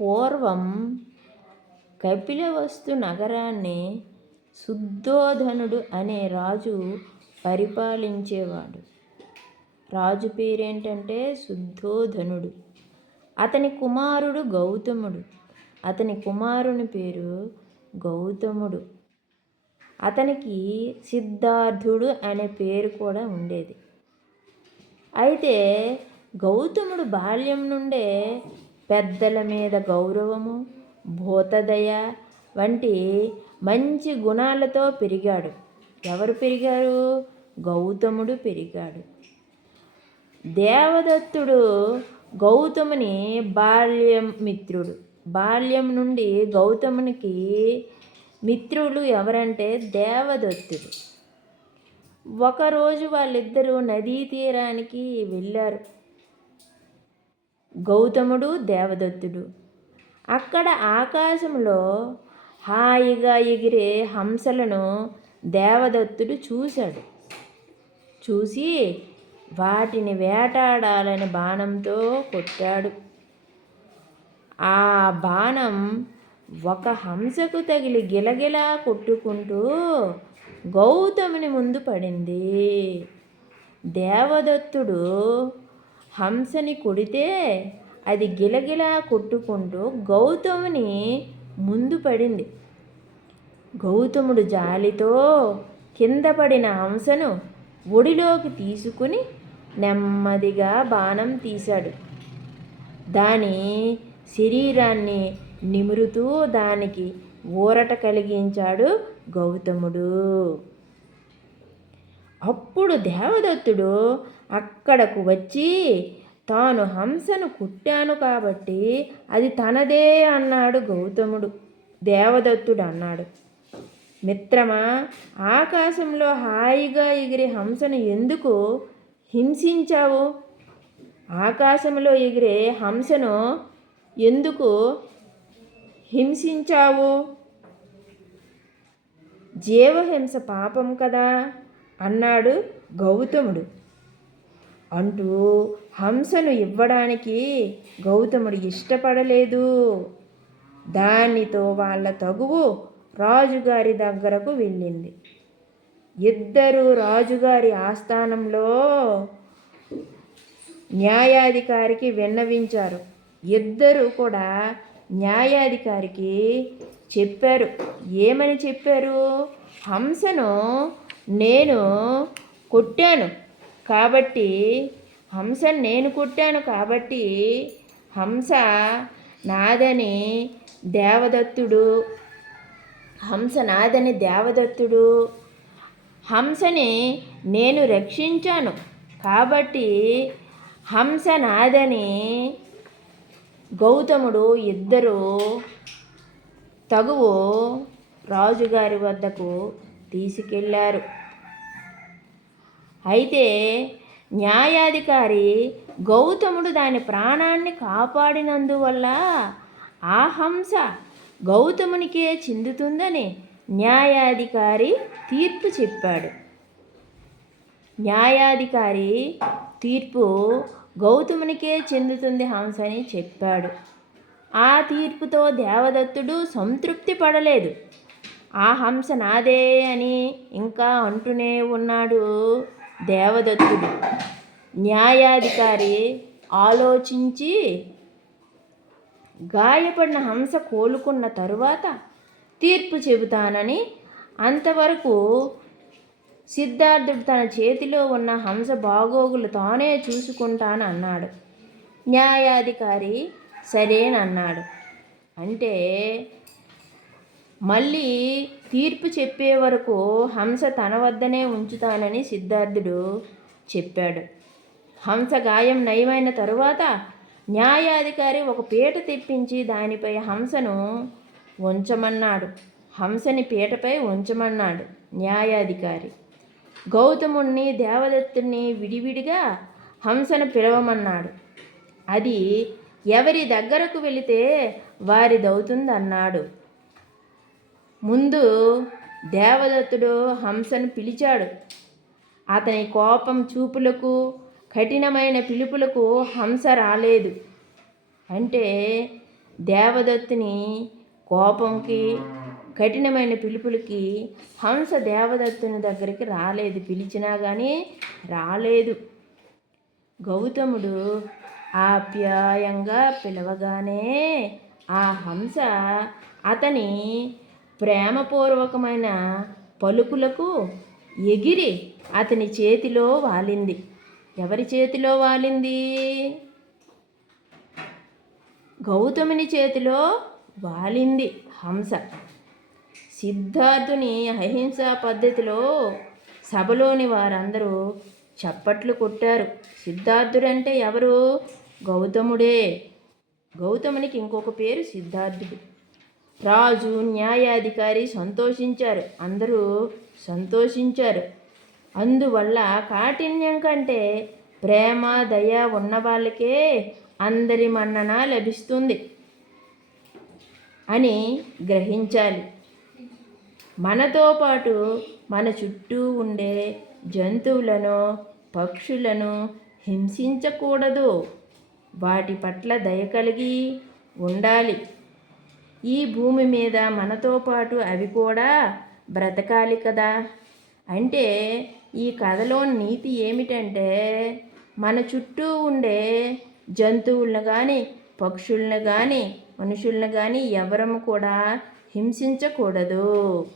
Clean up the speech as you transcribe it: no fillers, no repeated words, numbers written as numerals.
పూర్వం కపిలవస్తు నగరాన్ని శుద్ధోధనుడు అనే రాజు పరిపాలించేవాడు. రాజు పేరేంటంటే శుద్ధోధనుడు. అతని కుమారుడు గౌతముడు. అతని కుమారుని పేరు గౌతముడు. అతనికి సిద్ధార్థుడు అనే పేరు కూడా ఉండేది. అయితే గౌతముడు బాల్యం నుండే పెద్దల మీద గౌరవము, భూతదయ వంటి మంచి గుణాలతో పెరిగాడు. ఎవరు పెరిగారు? గౌతముడు పెరిగాడు. దేవదత్తుడు గౌతముని బాల్యం మిత్రుడు. బాల్యం నుండి గౌతమునికి మిత్రులు ఎవరంటే దేవదత్తుడు. ఒకరోజు వాళ్ళిద్దరూ నదీ తీరానికి వెళ్ళారు, గౌతముడు దేవదత్తుడు. అక్కడ ఆకాశంలో హాయిగా ఎగిరే హంసలను దేవదత్తుడు చూశాడు. చూసి వాటిని వేటాడాలని బాణంతో కొట్టాడు. ఆ బాణం ఒక హంసకు తగిలి గిలగిలా కొట్టుకుంటూ గౌతముని ముందు పడింది. దేవదత్తుడు హంసని కొడితే అది గిలగిలా కొట్టుకుంటూ గౌతముని ముందు పడింది. గౌతముడు జాలితో కింద పడిన హంసను ఒడిలోకి తీసుకుని నెమ్మదిగా బాణం తీశాడు. దాని శరీరాన్ని నిమురుతూ దానికి ఊరట కలిగించాడు గౌతముడు. అప్పుడు దేవదత్తుడు అక్కడకు వచ్చి, తాను హంసను కుట్టాను కాబట్టి అది తనదే అన్నాడు గౌతముడు. దేవదత్తుడు అన్నాడు, మిత్రమా, ఆకాశంలో హాయిగా ఎగిరే హంసను ఎందుకు హింసించావు? ఆకాశంలో ఎగిరే హంసను ఎందుకు హింసించావు? జీవహింస పాపం కదా అన్నాడు గౌతముడు. అంటూ హంసను ఇవ్వడానికి గౌతముడు ఇష్టపడలేదు. దానితో వాళ్ళ తగువు రాజుగారి దగ్గరకు వెళ్ళింది. ఇద్దరు రాజుగారి ఆస్థానంలో న్యాయాధికారికి విన్నవించారు. ఇద్దరు కూడా న్యాయాధికారికి చెప్పారు. ఏమని చెప్పారు? హంసను నేను కొట్టాను కాబట్టి హంస నాదని దేవదత్తుడు హంసని నేను రక్షించాను కాబట్టి హంస నాదని గౌతముడు ఇద్దరు తగువు రాజుగారి వద్దకు తీసుకెళ్ళారు. అయితే న్యాయాధికారి గౌతముడు దాని ప్రాణాన్ని కాపాడినందువల్ల ఆ హంస గౌతమునికే చెందుతుందని న్యాయాధికారి తీర్పు చెప్పాడు. న్యాయాధికారి తీర్పు గౌతమునికే చెందుతుంది హంస అని చెప్పాడు. ఆ తీర్పుతో దేవదత్తుడు సంతృప్తి పడలేదు. ఆ హంస నాదే అని ఇంకా అంటూనే ఉన్నాడు దేవదత్తుడు. న్యాయాధికారి ఆలోచించి గాయపడిన హంస కోలుకున్న తరువాత తీర్పు చెబుతానని, అంతవరకు సిద్ధార్థుడు తన చేతిలో ఉన్న హంస బాగోగులు తానే చూసుకుంటానన్నాడు. న్యాయాధికారి సరేనన్నాడు. అంటే మళ్ళీ తీర్పు చెప్పే వరకు హంస తన వద్దనే ఉంచుతానని సిద్ధార్థుడు చెప్పాడు. హంస గాయం నయమైన తరువాత న్యాయాధికారి ఒక పీట తెప్పించి దానిపై హంసను ఉంచమన్నాడు. హంసని పీటపై ఉంచమన్నాడు న్యాయాధికారి. గౌతముణ్ణి దేవదత్తుని విడివిడిగా హంసను పిలవమన్నాడు. అది ఎవరి దగ్గరకు వెళితే వారిదవుతుందన్నాడు. ముందు దేవదత్తుడు హంసను పిలిచాడు. అతని కోపం చూపులకు, కఠినమైన పిలుపులకు హంస రాలేదు. అంటే దేవదత్తుని కోపంకి కఠినమైన పిలుపులకి హంస దేవదత్తుని దగ్గరికి రాలేదు. పిలిచినా కానీ రాలేదు. గౌతముడు ఆప్యాయంగా పిలవగానే ఆ హంస అతని ప్రేమపూర్వకమైన పలుకులకు ఎగిరి అతని చేతిలో వాలింది. ఎవరి చేతిలో వాలింది? గౌతముని చేతిలో వాలింది హంస. సిద్ధార్థుని అహింసా పద్ధతిలో సభలోని వారందరూ చప్పట్లు కొట్టారు. సిద్ధార్థుడంటే ఎవరు? గౌతముడే. గౌతమునికి ఇంకొక పేరు సిద్ధార్థుడు. రాజు, న్యాయాధికారి సంతోషించారు. అందరూ సంతోషించారు. అందువల్ల కాఠిన్యం కంటే ప్రేమ, దయ ఉన్న వాళ్ళకే అందరి మన్నన లభిస్తుంది అని గ్రహించాలి. మనతో పాటు మన చుట్టూ ఉండే జంతువులను, పక్షులను హింసించకూడదు. వాటి పట్ల దయ కలిగి ఉండాలి. ఈ భూమి మీద మనతో పాటు అవి కూడా బ్రతకాలి కదా. అంటే ఈ కథలో నీతి ఏమిటంటే, మన చుట్టూ ఉండే జంతువులను కానీ, పక్షులను కానీ, మనుషులను కానీ ఎవరము కూడా హింసించకూడదు.